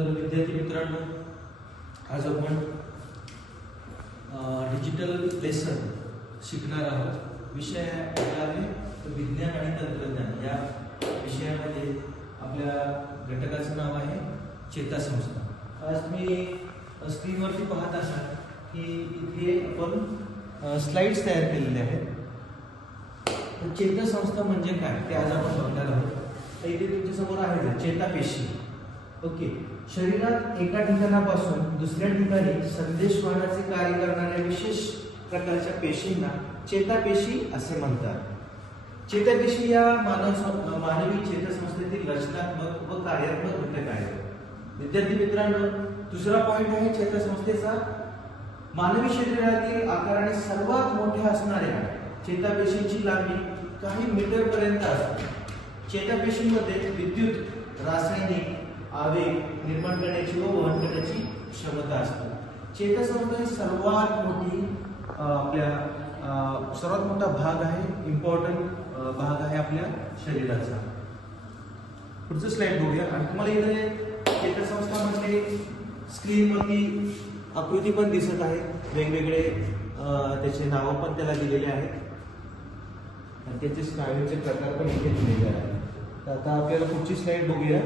तर विद्यार्थी मित्रांनो, आज आपण डिजिटल लेसन शिकणार आहोत। विषय आहे विज्ञान आणि तंत्रज्ञान। या विषयामध्ये आपल्या घटकाचं नाव आहे चेतासंस्था। आज तुम्ही स्क्रीनवरती पाहत असाल की इथे आपण स्लाइड्स तयार केलेले आहेत। तर चेतासंस्था म्हणजे काय ते आज आपण बघणार आहोत। तर इथे तुमच्या समोर आहे चेतापेशी। ओके, शरीरात एका ठिकाणापासून दुसऱ्या ठिकाणी संदेश वाहनाचे कार्य करणाऱ्या विशेष प्रकारच्या पेशींना चेतापेशी असे म्हणतात। चेतापेशी या मानवी चेतासंस्थेतील रचनात्मक व कार्यात्मक घटक आहेत। विद्यार्थी मित्रांनो, दुसरा पॉइंट आहे चेतासंस्थेचा। मानवी शरीरातील आकाराने सर्वात मोठ्या असणाऱ्या चेतापेशींची लांबी काही मीटर पर्यंत असते। चेतापेशींमध्ये विद्युत, रासायनिक, आवेग निर्माण करण्याची व वहन करण्याची क्षमता असते। चेतासंस्था ही सर्वात मोठा भाग आहे, इम्पॉर्टंट भाग आहे आपल्या शरीराचा। पुढचं स्लाइड बघूया। आणि तुम्हाला इथे चेतासंस्था म्हणजे स्क्रीनवरती आकृती पण दिसत आहे, वेगवेगळे त्याचे नाव पण त्याला दिलेले आहेत आणि त्याचे स्नायूंचे प्रकार पण इथे दिलेले आहेत। तर आता आपल्याला पुढची स्लाइड बघूया।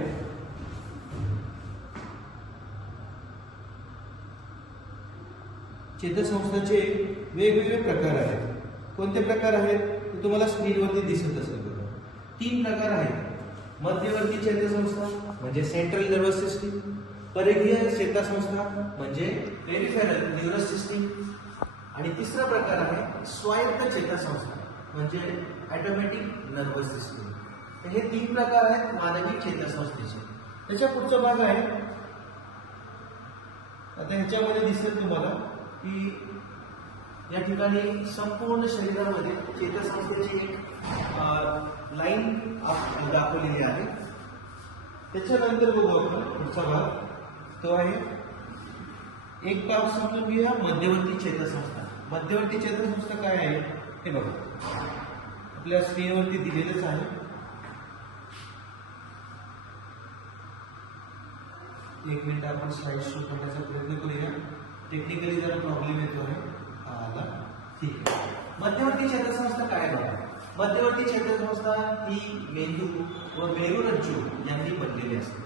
चेतासंस्थांचे वेगवेगळे प्रकार आहेत। कोणते प्रकार आहेत ते तुम्हाला स्क्रीनवरती दिसत असेल बघा। 3 प्रकार आहेत। मध्यवर्ती चेतासंस्था म्हणजे सेंट्रल नर्वस सिस्टीम, परिघीय चेतासंस्था म्हणजे पेरिफेरल न्यूरस सिस्टीम, आणि तिसरा प्रकार आहे स्वायत्त चेतासंस्था म्हणजे ऑटोमॅटिक नर्वस सिस्टीम। हे 3 प्रकार आहेत मानवी चेतासंस्थेचे। त्याच्या पुढचा भाग आहे, आता ह्याच्यामध्ये दिसेल तुम्हाला की या ठिकाणी संपूर्ण शरीरामध्ये चेतासंस्थेची एक लाईन दाखवलेली आहे। त्याच्यानंतर बघू आपण पुढचा भाग, तो आहे एक भाग समजून घेऊया मध्यवर्ती चेतासंस्था। मध्यवर्ती चेतासंस्था काय आहे हे बघा, आपल्या स्क्रीनवरती दिलेलंच आहे। एक मिनिट आपण स्लाइड शो करण्याचा प्रयत्न करूया। टेक्निकली जरा प्रॉब्लेम येतो आहे आला, ठीक आहे। मध्यवर्ती चेतासंस्था काय बघा, मध्यवर्ती चेतासंस्था ही मेंदू व मेरुरज्जू यांनी बनलेली असते।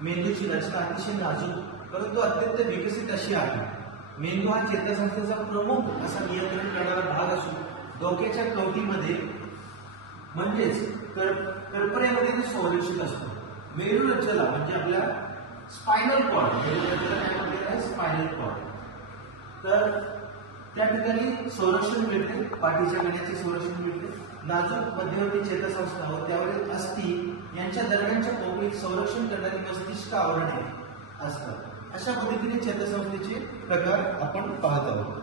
मेंदूची रचना अतिशय नाजूक परंतु अत्यंत विकसित अशी आहे। मेंदू हा चेतासंस्थेचा प्रमुख असा नियंत्रण करणारा भाग असून डोक्याच्या कवटीमध्ये म्हणजेच कर्परेमध्ये ते संरक्षित असतो। मेरुरज्जूला म्हणजे आपल्या स्पायनल कॉर्ड, स्पायनल कॉर्ड, तर त्या ठिकाणी संरक्षण मिळते, पाठीच्या कण्याचे संरक्षण मिळते। नाजूक मध्यवर्ती चेतासंस्था व त्यावरील अस्थि यांच्या दरम्यानच्या पोकळीत संरक्षण करणारी मस्तिष्क आवरणे असतात। अशा पद्धतीने चेतासंस्थेचे प्रकार आपण पाहत आहोत।